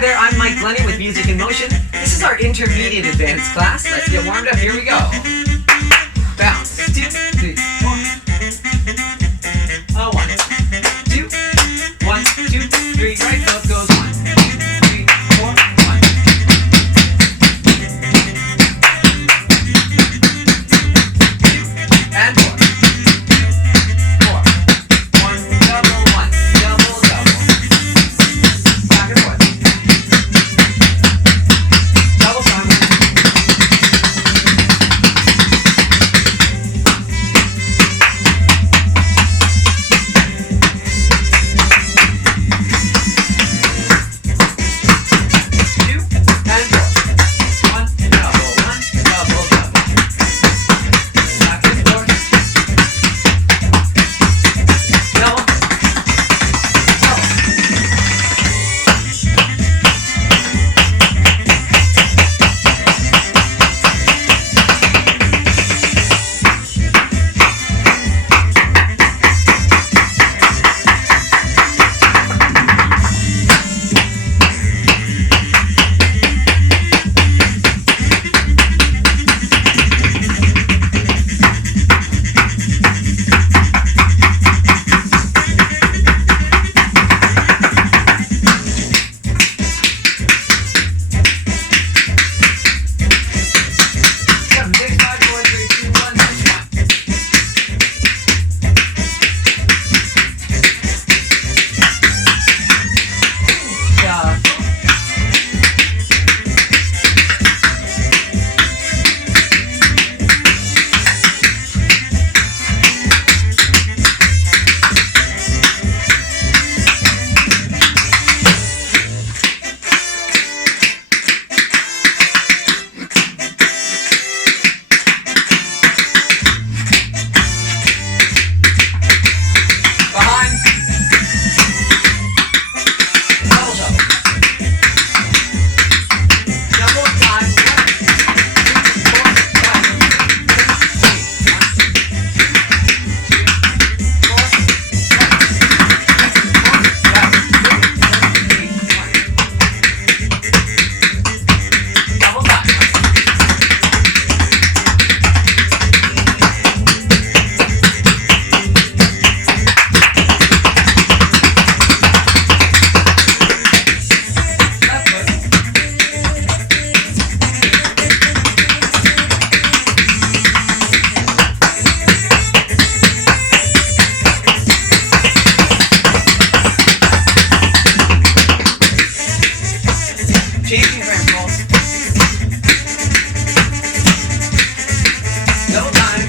Hi there, I'm Mike Glenney with Music in Motion. This is our intermediate advanced class. Let's get warmed up. Here we go. Bounce. 2, 3, 4. 1, 2. 1, 2, 3. Right foot goes 1, 2, 3, 4. 1. And 4. 4. 1, double, 1, double, double. Back and forth. Double time. Changing principles. Double time.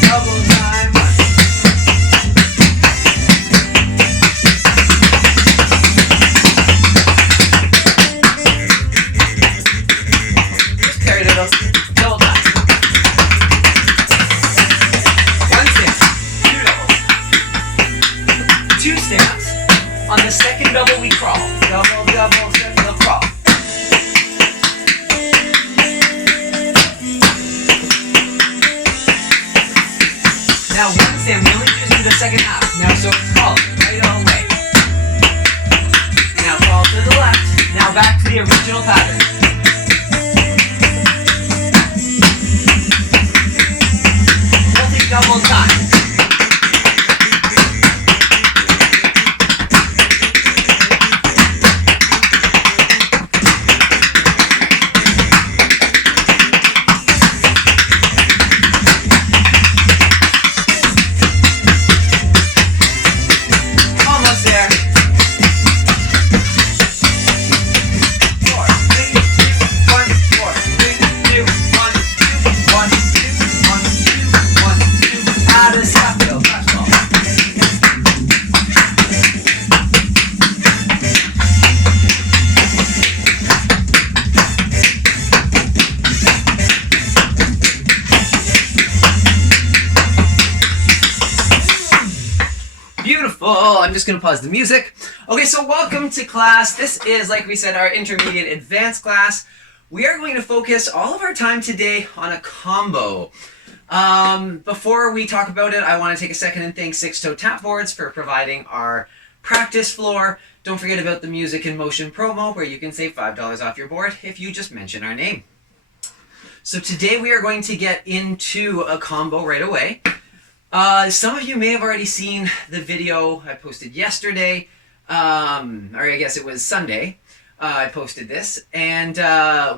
Double time. Double time. 1 stance, 2 doubles. 2 stamps. On the second double we crawl. Double, double, double, crawl. Now 1 stamp, we only just do the second half. Now so it's crawled right away. Now crawl to the left. Now back to the original pattern. Double time. Almost there. 4, 3, 2, 1, 4, 3, 2, 1, 2, 1, 2, 1, 2, 1, 2. Out of stop, go, fastball. Beautiful. I'm just going to pause the music. Okay, so welcome to class. This is, like we said, our intermediate advanced class. We are going to focus all of our time today on a combo. Before we talk about it, I want to take a second and thank Six Toe Tap Boards for providing our practice floor. Don't forget about the music and motion promo where you can save $5 off your board if you just mention our name. So today we are going to get into a combo right away. Some of you may have already seen the video I posted yesterday, or I guess it was Sunday. I posted this, and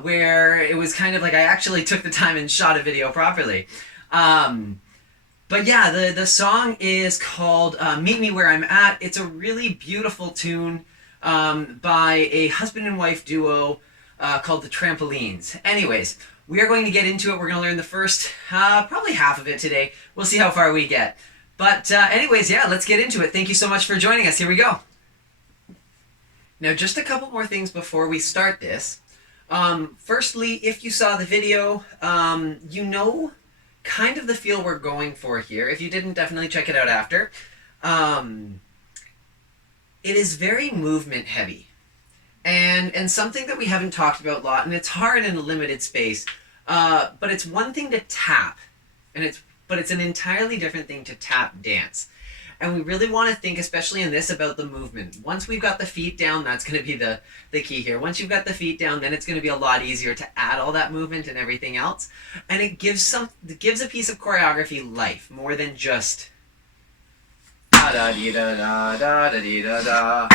where it was kind of like I actually took the time and shot a video properly. But yeah, the song is called Meet Me Where I'm At. It's a really beautiful tune by a husband and wife duo called the Trampolines. Anyways, we are going to get into it. We're going to learn the first, probably half of it today. We'll see how far we get. But anyways, yeah, let's get into it. Thank you so much for joining us. Here we go. Now, just a couple more things before we start this. Firstly, if you saw the video, you know kind of the feel we're going for here. If you didn't, definitely check it out after. It is very movement heavy. And something that we haven't talked about a lot, and it's hard in a limited space, but it's one thing to tap, but it's an entirely different thing to tap dance. And we really want to think, especially in this, about the movement. Once we've got the feet down, that's going to be the key here. Once you've got the feet down, then it's going to be a lot easier to add all that movement and everything else. And it gives a piece of choreography life, more than just da da dee da da da da dee da da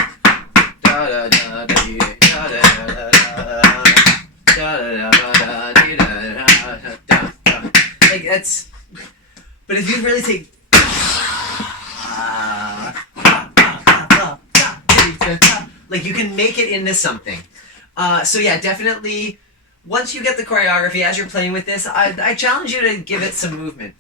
da da da da dee da da da da da da dee da da da. Like it's, but if you really take like you can make it into something. So yeah, definitely once you get the choreography as you're playing with this, I challenge you to give it some movement.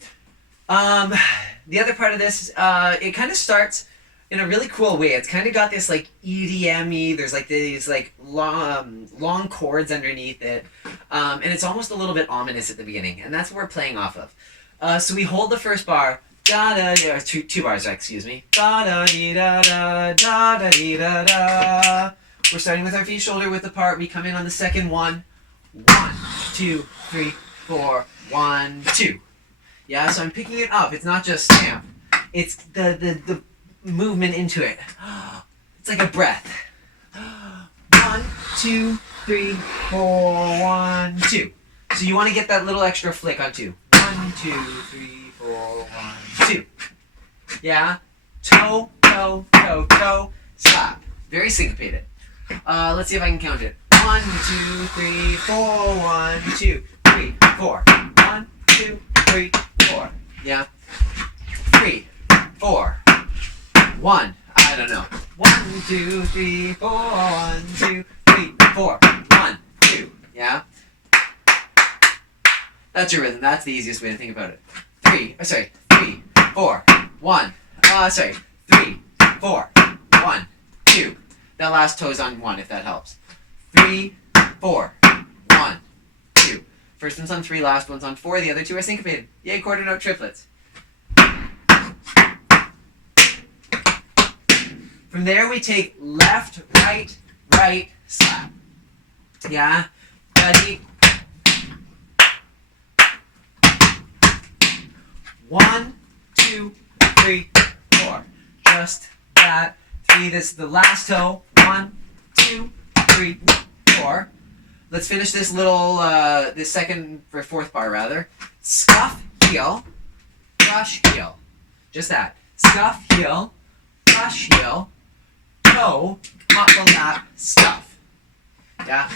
The other part of this, it kind of starts in a really cool way. It's kind of got this like EDM-y, there's like these like long chords underneath it, and it's almost a little bit ominous at the beginning, and that's what we're playing off of. So we hold the first bar, da da da, two bars, excuse me. Da da dee da da da da dee da da. We're starting with our feet shoulder width apart. We come in on the second one. 1, 2, 3, 4, 1, 2. Yeah, so I'm picking it up. It's not just stamp. It's the movement into it. It's like a breath. 1, 2, 3, 4, 1, 2. So you want to get that little extra flick on 2. 1, 2, 3, 4, 1, 2. Yeah. Toe, toe, toe, toe, slap. Very syncopated. Let's see if I can count it. 1, 2, 3, 4, 1, 2, 3, 4. 1, 2, 3, 4. Yeah. 3, 4. 1. I don't know. 1, 2, 3, 4. 1, 2, 3, 4. 1, 2. Yeah. That's your rhythm. That's the easiest way to think about it. 3, 4, 1. 3, 4, 1, 2. That last toe is on 1, if that helps. 3, 4, 1, 2. First one's on 3, last one's on 4. The other two are syncopated. Yay, quarter note triplets. From there, we take left, right, right, slap. Yeah? Ready? 1, 2, 3, 4. Just that. 3. This is the last toe. 1, 2, 3, 4. Let's finish this little, this second or fourth bar rather. Scuff, heel, crush, heel. Just that. Scuff, heel, crush, heel, toe, overlap, stuff. Yeah.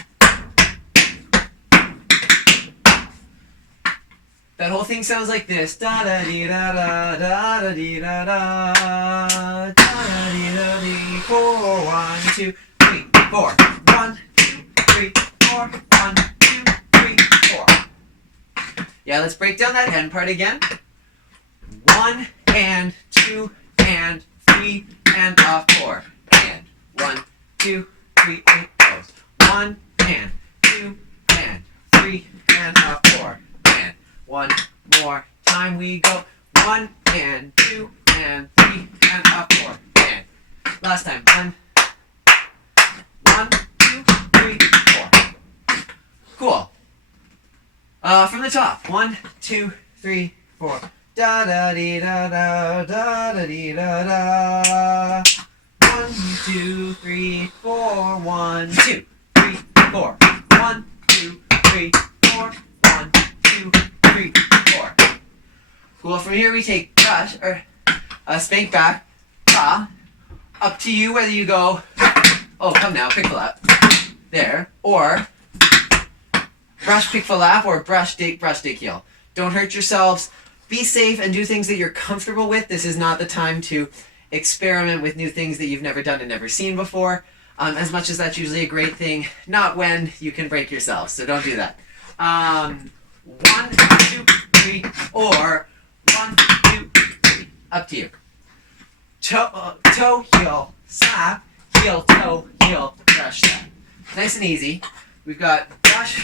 That whole thing sounds like this. Da da dee da da da da dee da da da da dee da dee. 4, 1, 2, 3, 4. 1, 2, 3, 4. 1, 2, 3, 4. Yeah, let's break down that end part again. 1 and 2 and 3 and 4 and 1, 2, 3 and close. 1 and 2 and 3 and 4 and 1 more time we go. 1 and 2 and 3 and 4 and last time. 1 From the top. 1, 2, 3, 4. Da da dee da da da da dee da da. 1, 2, 3, 4. 1, 2, 3, 4. 1, 2, 3, 4. 1, 2, 3, 4. Cool. From here we take brush or spank back. Up to you whether you go. Oh, come now, pick flap. There. Or brush, pick flap, or brush, dig, heel. Don't hurt yourselves. Be safe and do things that you're comfortable with. This is not the time to experiment with new things that you've never done and never seen before. As much as that's usually a great thing, not when you can break yourself. So don't do that. 1, 2, 3, or 1, 2, 3. Up to you. Toe, heel, slap, heel, toe, heel, brush, step. Nice and easy. We've got brush,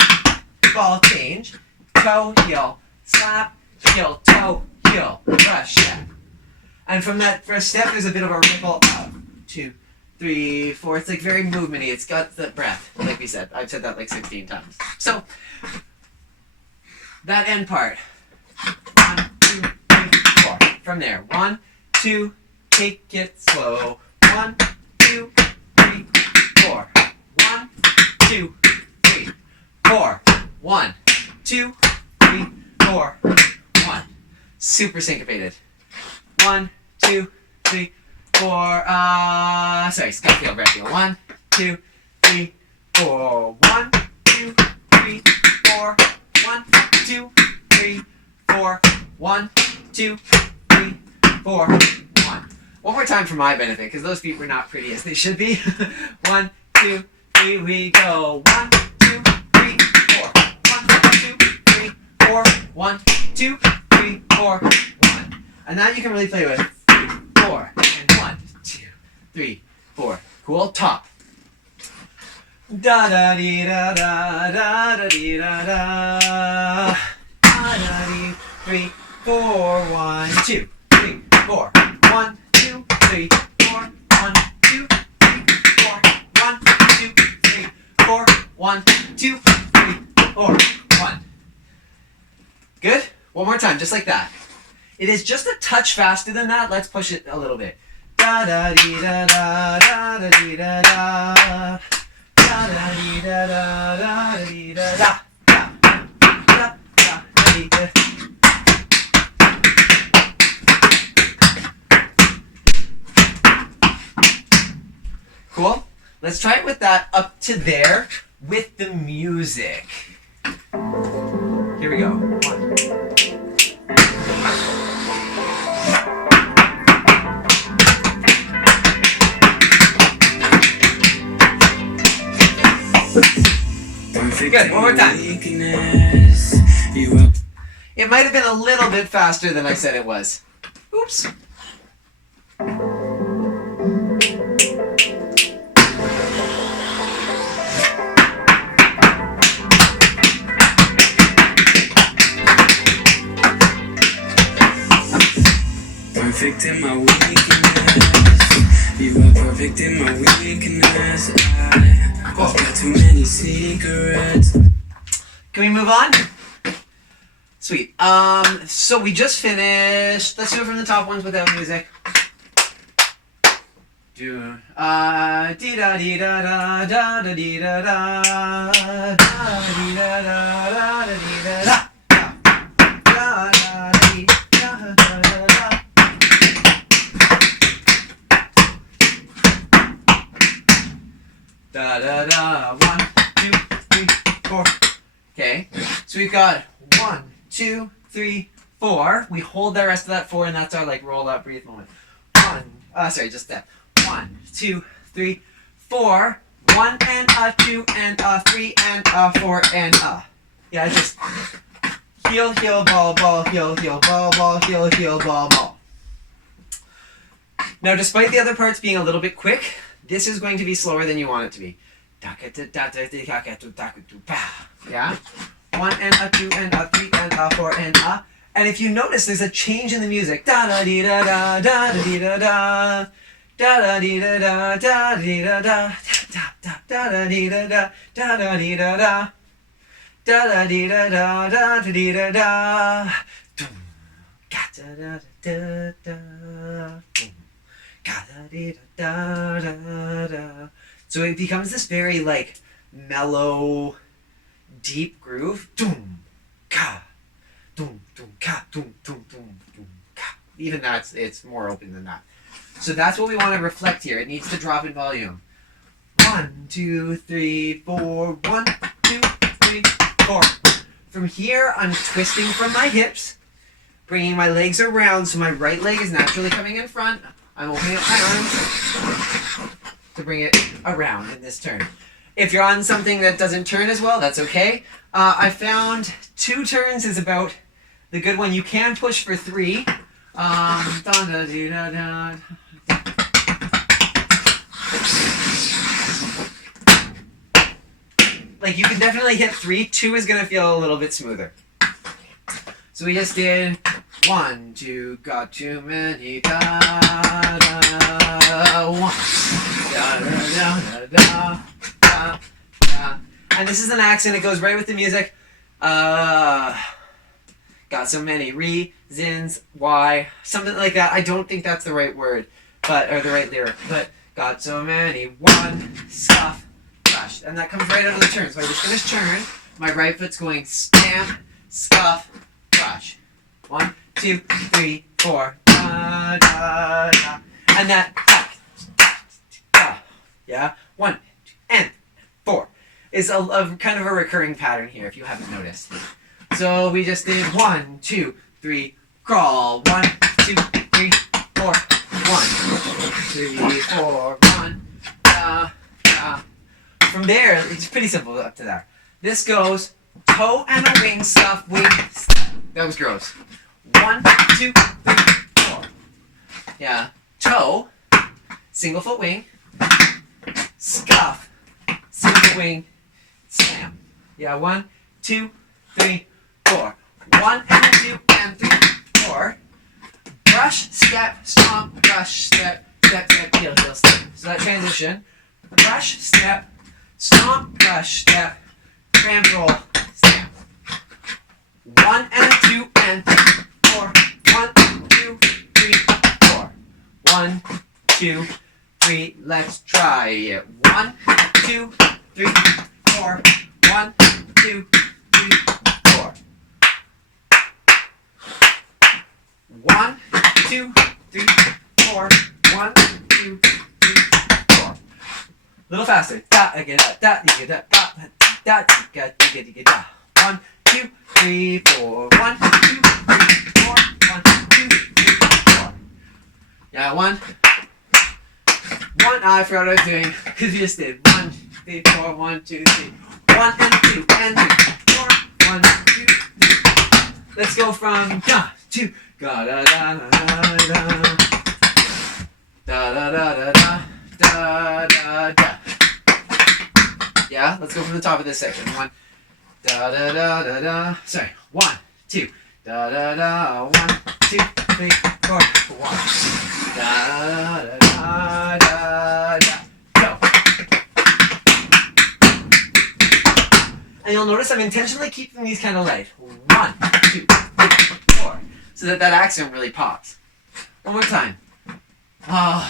ball, change, toe, heel, slap, heel, toe, heel, brush, step. And from that first step, there's a bit of a ripple up. 2, 3, 4. It's like very movementy. It's got the breath, like we said. I've said that like 16 times. So, that end part. 1, 2, 3, 4. From there. 1, 2, take it slow. 1, 2, 3, 4. 1, 2, 3, 4. 1, 2, 3, 4. 1. Super syncopated. 1, 2, 3, 4. Sorry, sky feel, breath feel. 1, 2, 3, 4. 1, 2, 3, 4. 1, 2, 3, 4. 1, 2, 3, 4. 1. One more time for my benefit, because those feet were not pretty as they should be. 1, 2, 3, we go. 1, 2, 3, 4. 1, 2, 3, 4. 1, 2, 3, 4. 1. And now you can really play with 3, 4. And 1, 2, 3, 4. Cool. Top. Da da dee da da da da dee da da. Da da dee. 3, 4. 1, 2, 3, 4. 1, 2, 3, 4. 1, 2, 3, 4. 1, 2, 3, 4. 1, 2, 3, 4. 1. Good? One more time, just like that. It is just a touch faster than that. Let's push it a little bit. Da da dee da da da da dee da da. Da da dee da da da dee da da. Da da dee da. Cool? Let's try it with that up to there with the music. Here we go. 1. Good, one more time. It might have been a little bit faster than I said it was. Oops. Perfect in my weakness. You are perfect in my weakness. I've got too many secrets. Can we move on? Sweet. So we just finished. Let's do it from the top ones without music. Do dee da dee da da da da dee da da da dee da da da da dee da da. Da da da. 1, 2, 3, 4. Okay. So we've got 1, 2, 3, 4. We hold the rest of that 4, and that's our like roll up breathe moment. Sorry, just that. 1, 2, 3, 4. 1 and a 2 and a 3 and a 4 and a. Yeah, just heel, heel, ball, ball, heel, heel, ball, ball, heel, heel, ball, ball. Now, despite the other parts being a little bit quick, this is going to be slower than you want it to be. Yeah? 1 and a 2 and a 3 and a 4 and a. And if you notice, there's a change in the music. Da da dee da da da da dee da da. Da da dee da da da dee da da. Da da da da dee da da. Da da dee da da. da da dee da da da da dee da da. Dum. Ga da da da da da. Dum. Ga da dee da da da da. So it becomes this very like mellow, deep groove. Dum. Ka. Dum dum ka. Dum dum dum dum ka. Even it's more open than that. So that's what we want to reflect here. It needs to drop in volume. 1, 2, 3, 4. 1, 2, 3, 4. From here, I'm twisting from my hips, bringing my legs around so my right leg is naturally coming in front. I'm opening up my arms to bring it around in this turn. If you're on something that doesn't turn as well, that's okay. I found 2 turns is about the good one. You can push for 3. Like you can definitely hit 3. 2 is gonna feel a little bit smoother. So we just did 1, 2, got too many da da 1 da da da da da da. And this is an accent. It goes right with the music. Got so many reasons why, something like that. I don't think that's the right word, or the right lyric. But got so many 1 scuff. And that comes right out of the turn. So I just finished turn. My right foot's going stamp, scuff, brush. 1, 2, 3, 4. Da, da, da. And that yeah. 1 and 4 is a kind of a recurring pattern here if you haven't noticed. So we just did 1, 2, 3, crawl. 1, 2, 3, 4. 1, 3, 4. 1. Da, da. From there, it's pretty simple up to there. This goes toe and a wing, scuff, wing, step. That was gross. 1, 2, 3, 4. Yeah. Toe, single foot wing, scuff, single foot wing, slam. Yeah. 1, 2, 3, 4. 1 and 2 and 3, 4. Brush, step, stomp, brush, step, step, step, heel, heel, step. So that transition. Brush, step. Stomp, brush, step, cramp, roll, stamp. 1 and 2 and 3, 4. 1, 2, 3, 4. 1, 2, 3. Let's try it. 1, 2, 3, 4. 1, 2, 3, 4. 1, 2, 3, 4. 1, 2, 3, 4. Little faster. Da da da da da da da da da. 1, 2, 3, 4. 1, 2, 3, 4. 1, 2, 3, 4. Yeah, 1. I forgot what I was doing because we just did 1, 3, 4. 1, 2, 3. 1 and 2 and 3, 4. 1, 2, 3. Let's go from da to ga da da da da da da da da da da da. Yeah, let's go from the top of this section. 1 da da da da da. Sorry. 1, 2 da da da. 1, 2, 3, 4. 1 da da da da da. Go. And you'll notice I'm intentionally keeping these kind of light. 1, 2, 3, 4, so that accent really pops. One more time. 1,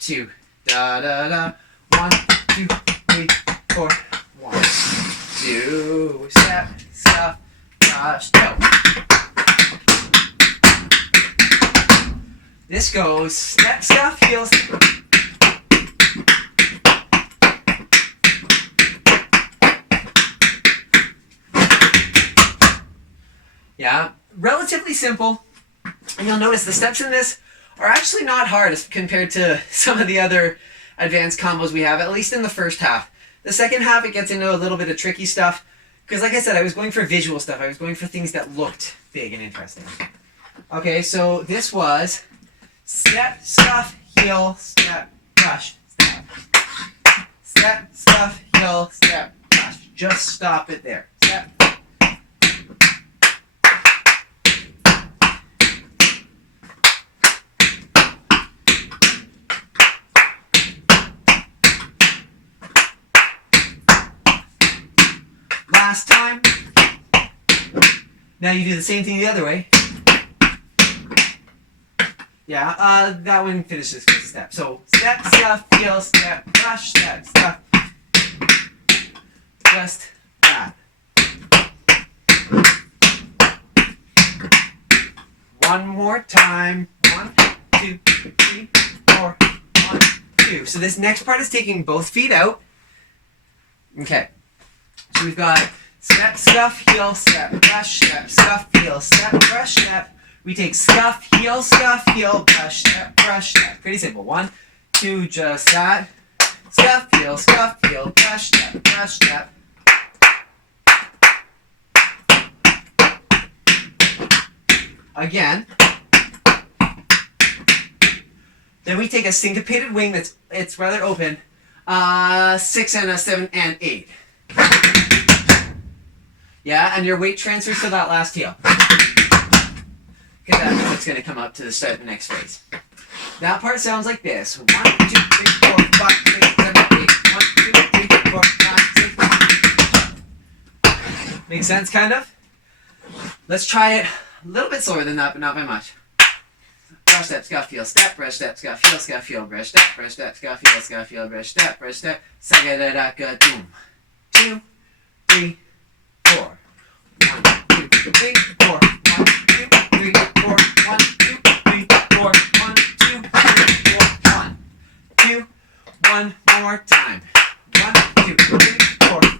2 da da da. 1, 2, 3, 4. 1, 2, step, scuff, brush, go. This goes step, scuff, heels. Yeah, relatively simple. And you'll notice the steps in this are actually not hard as compared to some of the other advanced combos we have, at least in the first half. The second half, it gets into a little bit of tricky stuff. Because like I said, I was going for visual stuff. I was going for things that looked big and interesting. Okay, so this was step, scuff, heel, step, brush, step. Step, scuff, heel, step, brush. Just stop it there. Step. last time. Now you do the same thing the other way. Yeah, that one finishes with a step. So step, scuff, heel, step, brush, step, scuff. Just that. One more time. 1, 2, 3, 4, 1, 2. So this next part is taking both feet out. Okay. So we've got step, scuff, heel, step, brush, step, scuff, heel, step, brush, step. We take scuff, heel, brush, step, brush, step. Pretty simple. 1, 2, just that. Scuff, heel, brush, step, brush, step. Again. Then we take a syncopated wing it's rather open. 6 and a 7 and 8. Yeah, and your weight transfers to that last heel. Because that's what's going to come up to the start of the next phrase. That part sounds like this. 1, 2, 3, 4, 5, 6, 7, 8. 1, 2, 3, 4, 5, 6. Makes sense, kind of? Let's try it a little bit slower than that, but not by much. Brush, step, scuff, heel, step, brush, step, scuff, heel, brush, step, scuff, heel, brush, step, saga-da-da-ga-doom. 2, 3, 4. 1, 2, 3, 4. 1, 2, 3, 4. 1, 2, 3, 4. 1, 2, 3, 4. 1, 2. One more time. 1, 2, 3, 4. 1,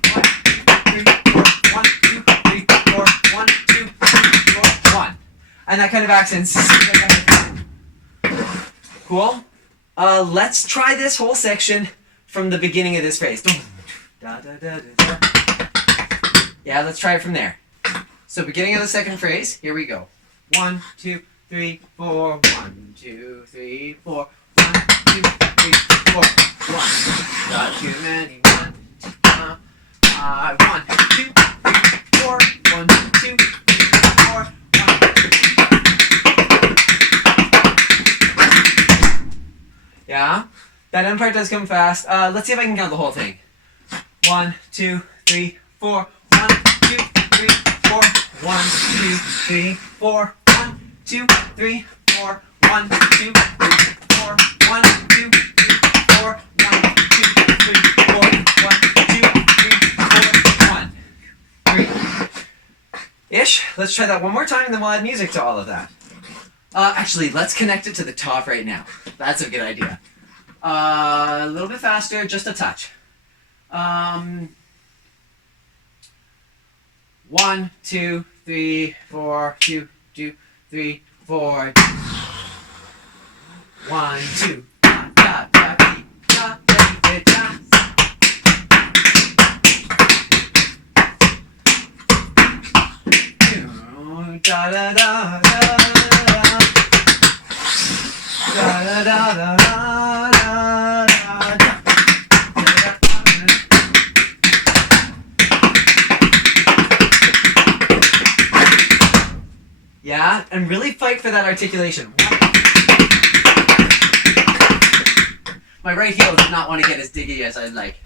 2, 3, 4. 1, 2, 3, 4. 1, 2, 3, 4. 1. And that kind of accents. Cool? Let's try this whole section from the beginning of this phrase. Yeah, let's try it from there. So beginning of the second phrase, here we go. 1, 2, 3, 4. 1, 2, 3, 4. 1, 2, 3, 4. 1. Got too many. 1, 2, 3, 4. 1, 2, 3, 4. 1. Yeah, that end part does come fast. Let's see if I can count the whole thing. 1, 2, 3, 4. 1, 2, 3, 4. 1, 2, 3, 4. 1, 2, 3, 4. 1, 2, 3, 4. 1, 2, 3, 4. 1, 2, 3, 4. 1, 2, 3, 4. 1, 3. Ish. Let's try that one more time, and then we'll add music to all of that. Actually, let's connect it to the top right now. That's a good idea. A little bit faster, just a touch. 1, 2, 3, 4, 2, 2, 3, 4. 1, 2. Da da da da da da. Da da da da. Da da da da da da da. Yeah, and really fight for that articulation. My right heel does not want to get as diggy as I'd like.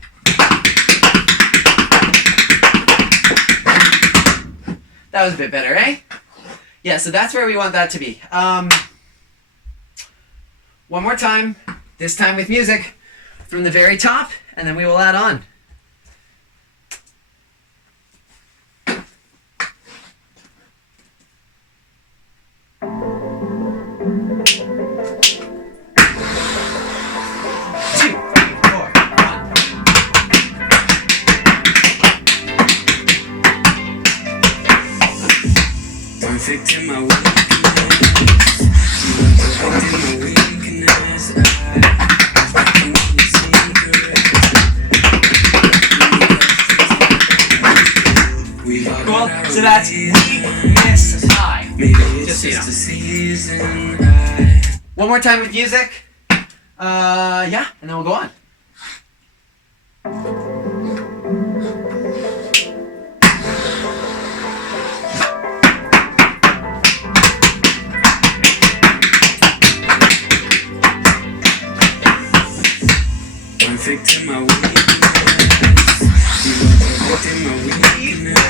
That was a bit better, eh? Yeah, so that's where we want that to be. One more time, this time with music from the very top, and then we will add on. Perfect in my weakness. You are perfect in my weakness. I can only see we are cool. So that's weakness I. Maybe it's just a season. One more time with music. Yeah, and then we'll go on. Perfect in my weakness. You are perfect in my weakness.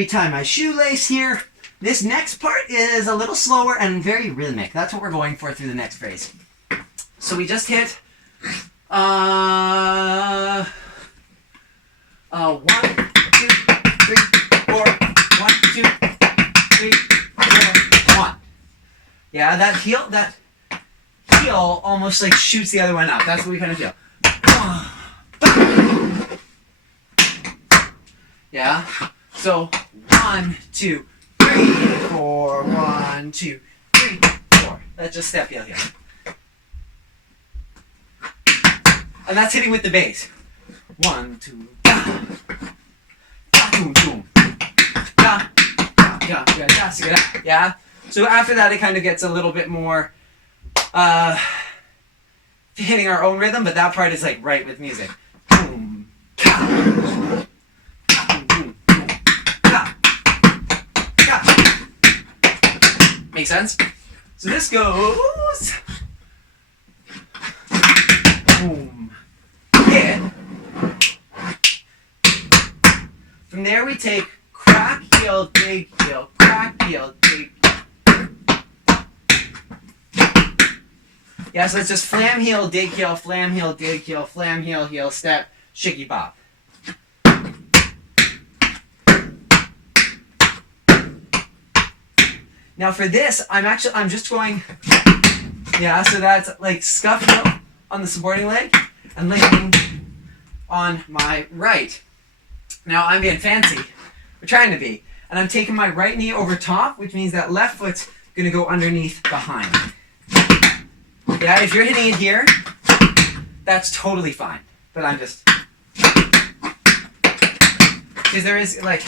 retie my shoelace here. This next part is a little slower and very rhythmic. That's what we're going for through the next phrase. So we just hit 1, 2, 3, 4. 1, 2, 3, 4, 1. Yeah, that heel almost like shoots the other one up. That's what we kind of feel. Yeah. So 1, 2, 3, 4. 1, 2, 3, 4. Let's just step heel here. And that's hitting with the bass. 1, 2, da, da, boom, boom, da, da, da, da, da, da. Yeah. So after that, it kind of gets a little bit more hitting our own rhythm, but that part is like right with music. Boom, ka, boom, boom, boom, ka, ka. Make sense? So this goes boom, hit. From there we take crack, heel, dig, heel, crack, heel, dig. Yeah, so it's just flam, heel, dig, heel, flam, heel, dig, heel, flam, heel, heel, step, shiggy bop. Now for this, I'm just going, yeah, so that's like scuff heel on the supporting leg and landing on my right. Now I'm being fancy, we're trying to be, and I'm taking my right knee over top, which means that left foot's gonna go underneath behind. Yeah, if you're hitting it here, that's totally fine, but I'm just, because there is like,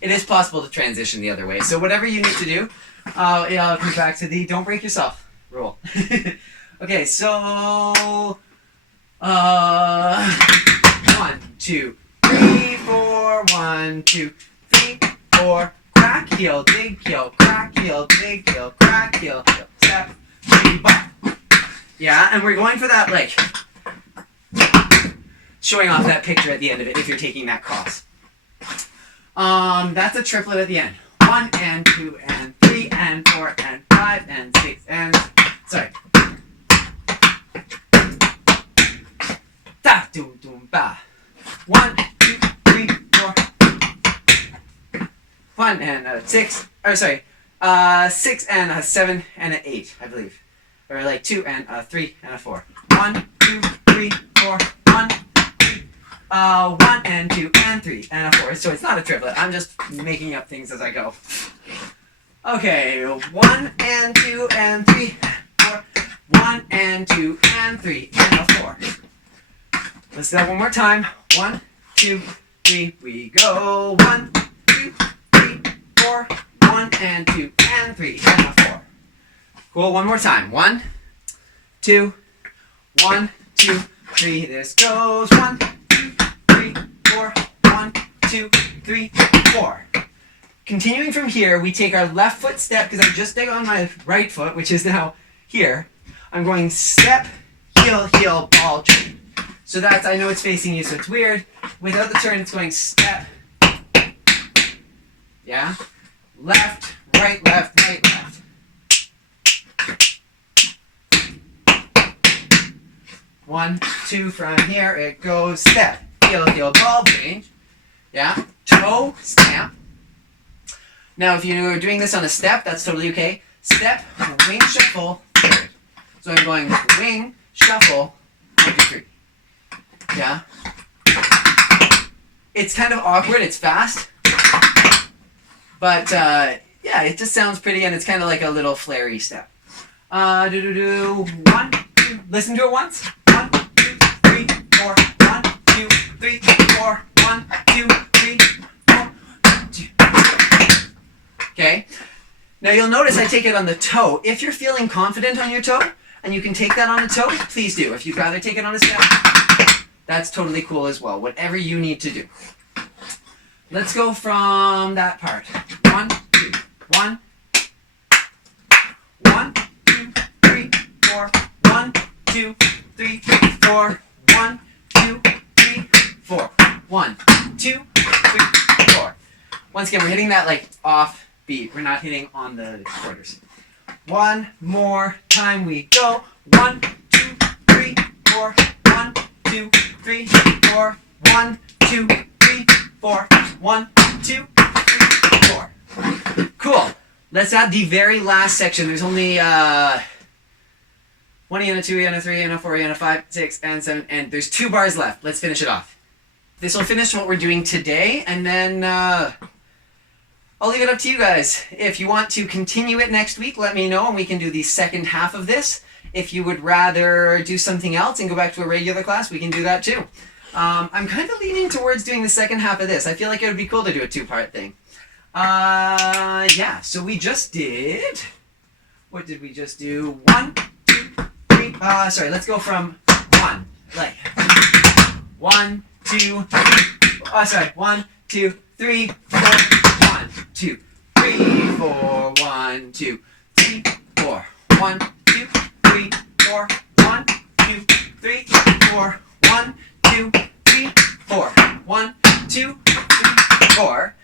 it is possible to transition the other way, so whatever you need to do, I'll come back to the don't break yourself rule. Okay, so 1, 2, 3, 4. 1, 2, 3, 4. Crack, heel, dig, heel, crack, heel, dig, heel, crack, heel, heel, step, bop. Yeah, and we're going for that, like, showing off that picture at the end of it if you're taking that cross. That's a triplet at the end. 1 and 2 and 3 and 4 and 5 and 6 and, sorry. Da, doom, doom, ba. 1, 2, 3, 4. 1 and a 6, or sorry, 6 and a 7 and an 8, I believe. Or like 2 and a 3 and a 4. 1, 2, 3, 4. 1, 3, 1 and 2 and 3 and a 4. So it's not a triplet. I'm just making up things as I go. Okay, 1 and 2 and 3 and 4. 1 and 2 and 3 and a 4. Let's do that one more time. 1, 2, 3, we go. 1, 2, 3, 4. 1 and 2 and 3 and a 4. Cool, one more time. 1, 2, 1, 2, 3. This goes. 1, 2, 3, 4. 1, 2, 3, 4. Continuing from here, we take our left foot step, because I just did on my right foot, which is now here. I'm going step, heel, heel, ball, turn. So that's, I know it's facing you, so it's weird. Without the turn, it's going step. Yeah? Left, right, left, right, left. One, 2, from here, it goes step, heel, heel, ball, change. Yeah? Toe, stamp. Now, if you're doing this on a step, that's totally okay. Step, wing, shuffle, third. So I'm going wing, shuffle, 1, 2, 3. Yeah. It's kind of awkward, it's fast. But yeah, it just sounds pretty, and it's kind of like a little flary step. 1, 2, listen to it once. 1, 2, 3, 4. 1, 2, 3, 4. 1, 2, 3, 4. 2. Okay. Now you'll notice I take it on the toe. If you're feeling confident on your toe, and you can take that on the toe, please do. If you'd rather take it on a step, that's totally cool as well. Whatever you need to do. Let's go from that part. 1, 2, 1. 1, 2, 3, 4. 1, 2, 3, 4. 1, 2, 3, 4. 1, 2, three, four. Once again, we're hitting that like off beat. We're not hitting on the quarters. One more time we go. 1, 2, 3, 4. 1, 2, 3, 4. 1, 2, 3, 4. 1, 2, 3, 4. Cool. Let's add the very last section. There's only 1 and a 2 and a 3 and a 4 and a 5, 6 and 7, and there's 2 bars left. Let's finish it off. This will finish what we're doing today, and then I'll leave it up to you guys. If you want to continue it next week, let me know and we can do the second half of this. If you would rather do something else and go back to a regular class, we can do that too. I'm kind of leaning towards doing the second half of this. I feel like it would be cool to do a 2-part thing. Yeah, so we just did... What did we just do? 1, 2, 3... sorry, let's go from 1. Like... 1, 2, 3... sorry. 1, 2, 3, 4... 1, 2, 3, 4, 1, 2, 3, 4, 1, 2, 3, 4, 1, 2, 3, 4, 1, 2, 3, 4, 1, 2, 3, 4.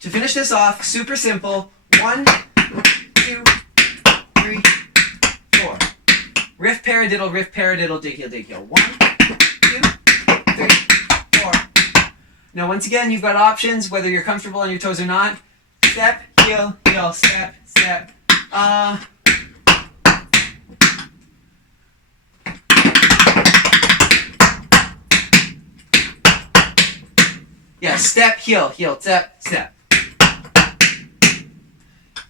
To finish this off, super simple. 1, 2, 3, 4. Riff paradiddle, dig heel. 1, 2, 3, 4. Now, once again, you've got options, whether you're comfortable on your toes or not. Step, heel, step, step. Yeah, step, heel, step, step.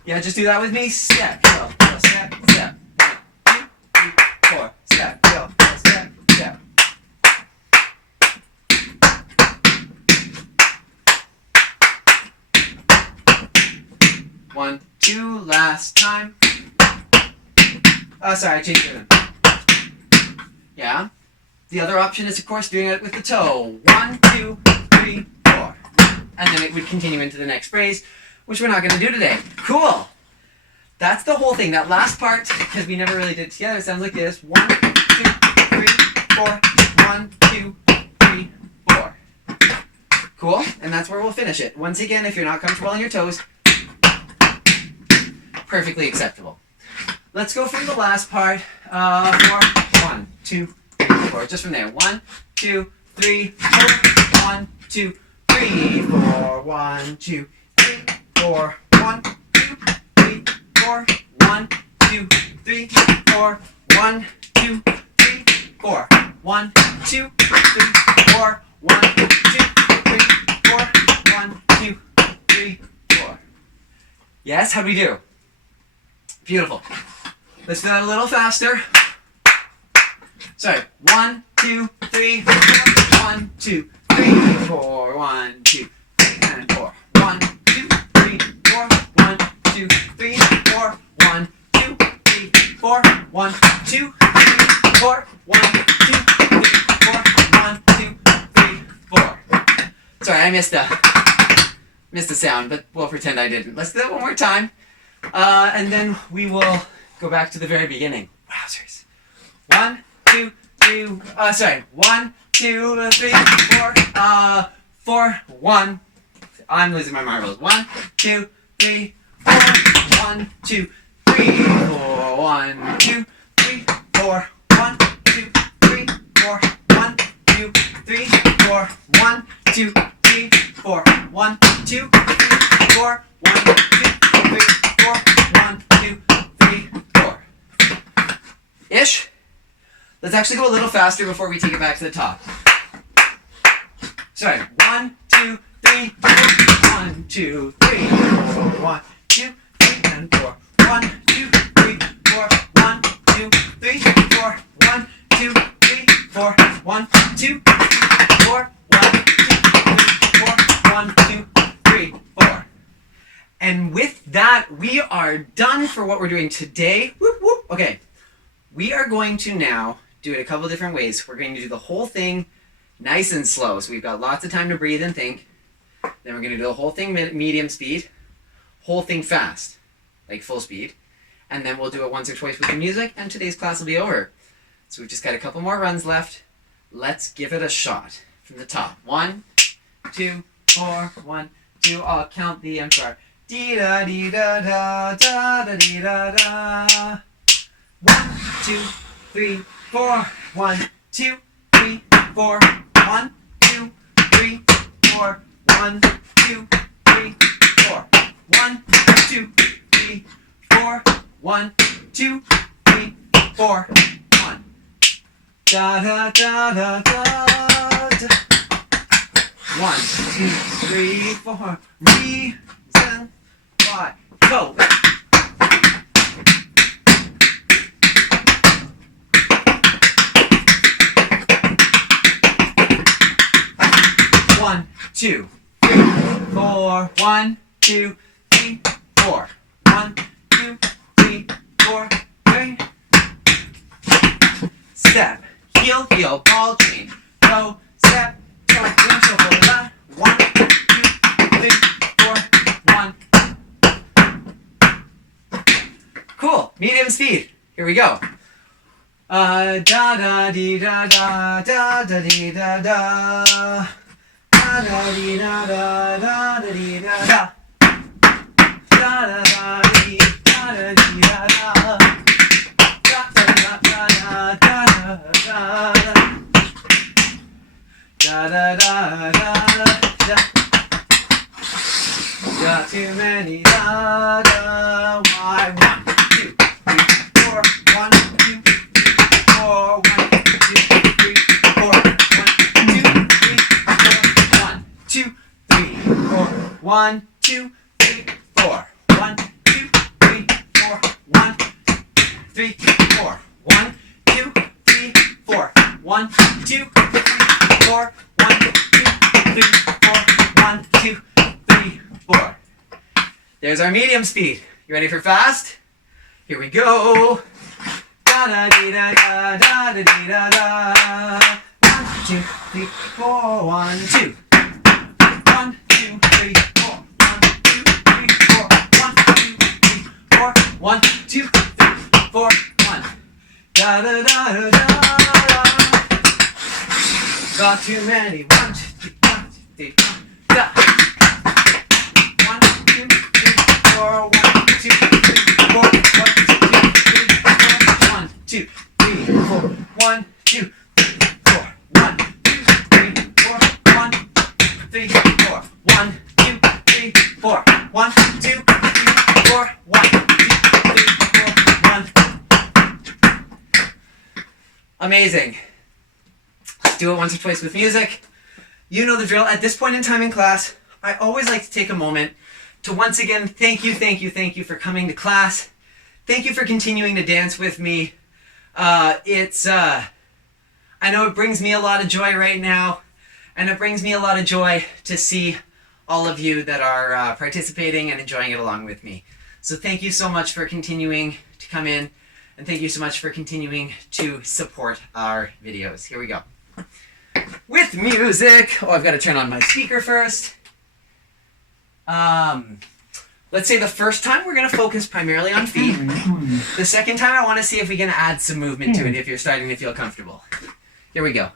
Yeah, just do that with me. Step, heel, step, step. 1, 2, 3, 4. Step, heel, step, step. 1, 2, last time. Oh, sorry, I changed it. Yeah. The other option is, of course, doing it with the toe. 1, 2, 3, 4. And then it would continue into the next phrase, which we're not going to do today. Cool. That's the whole thing. That last part, because we never really did it together, sounds like this. 1, 2, 3, 4. 1, 2, 3, 4. Cool. And that's where we'll finish it. Once again, if you're not comfortable on your toes, perfectly acceptable. Let's go from the last part. 4, 1, 2, 3, 4. Just from there. 1, 2, 3, 4. 1, 2, 3, 4. 1, 2, 3, 4. 1, 2, 3, 4. 1, 2, 3, 4. 1, 2, 3, 4. 1, 2, 3, 4. 1, 2, 3, 4. 1, 2, 3, 4. Yes, how'd we do? Beautiful. Let's do that a little faster. Sorry. 1, 2, 3, 4. 1, 2, 3, 4. 1, 2, 3, and 4. 1, 2, 3, 4. 1, 2, 3, 4. 1, 2, 3, 4. 1, 2, 3, 4. 1, 2, 3, 4. 1, 2, 3, 4. Sorry, I missed the sound, but we'll pretend I didn't. Let's do that one more time. And then we will go back to the very beginning. Wowzers. 1, 2, 3, 1, 2, 3, 4, 4, 1. I'm losing my marbles. 1, 2, 3, 4, 1, 2, 3, 4, 1, 2, 3, 4, 1, 2, 3, 4, 1, 2, 3, 4, 1, 2, 3, 4, 1, 2, 3, 4, 1, 2, 3, 4, 1, 2, 3, 4. Ish. Let's actually go a little faster before we take it back to the top. Sorry. 1, 2, 3, 4. 1, 2, 3, 4. 1, 2, 3, and 4. 1, 2, 3, 4. 1, 2, 3, 4. 1, 2, 3, 4. 1, 2, 3, 4. 1, 2, 3, 4. 1, 2, 3, 4. And with that, we are done for what we're doing today. Whoop, whoop. Okay. We are going to now do it a couple different ways. We're going to do the whole thing nice and slow. So we've got lots of time to breathe and think. Then we're going to do the whole thing medium speed. Whole thing fast. Like full speed. And then we'll do it once or twice with the music. And today's class will be over. So we've just got a couple more runs left. Let's give it a shot. From the top. 1, 2, 4, 1, 2. I'll count the M-sharp. Dee da dee da da da da dee da da. 1, 2, 3, 4. 1, 2, 3, 4. 1, 2, 3, 4. 1, 2, 3, 4. 1, 2, 3, 4. 1, 2, 3, 4. 1. Da da da da da da. 1, 2, 3, 4. Reason why. Go. 1, 2, 3, 4. 1, 2, 3, 4. 1, 2, 3, 4. 3. Step, heel, heel, ball chain. Go, step, toe, ring, shuffle, la. 1, 2, 3, 4. 1. Cool. Medium speed. Here we go. Da da dee da da da da dee da da. Da da dee da da da da dee da da. Da da da dee da da dee da da. Da da da da da da da da. Da da da da da. Got too many da da. Why? 1, 2, 3, 4. 1, 2, 4. 1, 2, 3, 4. 1, 2, 3, 4. 1, 2, 3, 4. 1, 2, 3, 4. 1, 3, 4. 1, 2, 3, 4. 1, 2, 3, 4. 1, 2, 3, 4. 1, 2, 3, 4. There's our medium speed. You ready for fast? Here we go. Da da dee da da da da dee da da. 1, 2, 3, 4. 1, 2. 1, 2, 3, 4. 1, 2, 3, 4. 1, 2, 3, 4. 1, 2, 3, 4. 1. Da da da da da. Got too many. 1, 2, 3, 1, 2, 3, 1. Da. 1, 2, 3, 4. 1, 2, 3, 4. 1, 2, 3, 4. 1, 2, 3, 4. 1, 2, 3, 4. 1, 3, 4. 1, 2, 3, 4. 1, 2, 3, 4. 1, 2, 3, 4. 1. Amazing. Let's do it once or twice with music. You know the drill. At this point in time in class, I always like to take a moment to once again thank you for coming to class. Thank you for continuing to dance with me. I know it brings me a lot of joy right now, and it brings me a lot of joy to see all of you that are participating and enjoying it along with me. So thank you so much for continuing to come in, and thank you so much for continuing to support our videos. Here we go. With music. Oh, I've got to turn on my speaker first. Let's say the first time we're going to focus primarily on feet. The second time I want to see if we can add some movement to it if you're starting to feel comfortable. Here we go.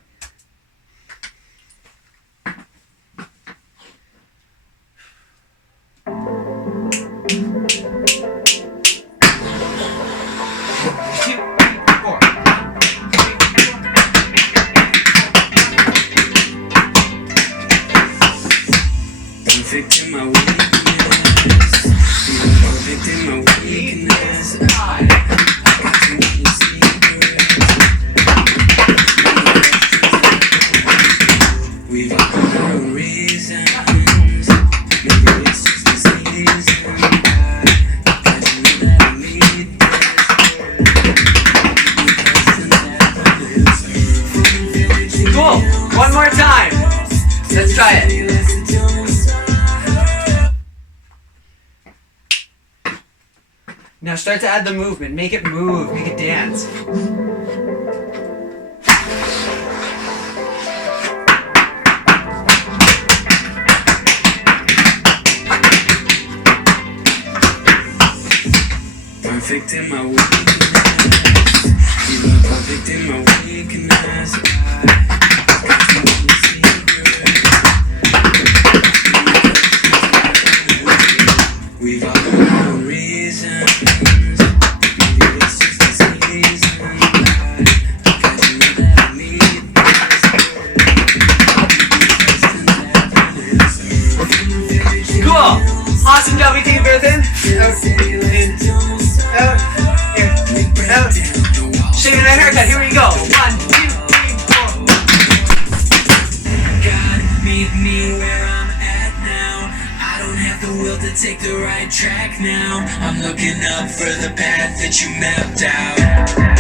Perfect in my weakness. You are perfect in my weakness. I got too many secrets. We've all got our own reasons. Maybe it's just the season. I got to know that I need this. Cool. One more time. Let's try it. Now start to add the movement. Make it move. Make it dance. Perfect in my weakness. You are perfect in my weakness. I got too many secrets. right, here we go. 1, 2, 3, 4. God, meet me where I'm at now. I don't have the will to take the right track now. I'm looking up for the path that you mapped out.